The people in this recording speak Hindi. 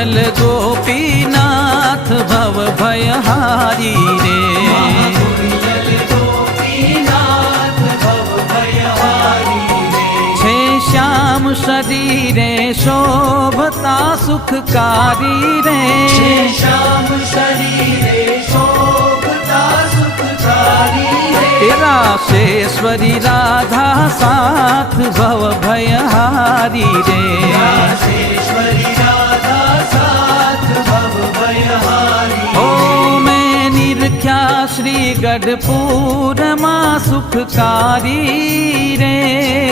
महाकुंजल गोपीनाथ भव भयहारी रे। छे श्याम शरीरे शोभता सुखकारी रे। श्याम शरीरे शोभता सुखकारी रे। तेरा शेश्वरी राधा साथ भव भयहारी रे। शेश्वरी राधा साथ भव भयहारी। ओ मैं निरख्या श्री गढ़पुर मां सुखकारी रे।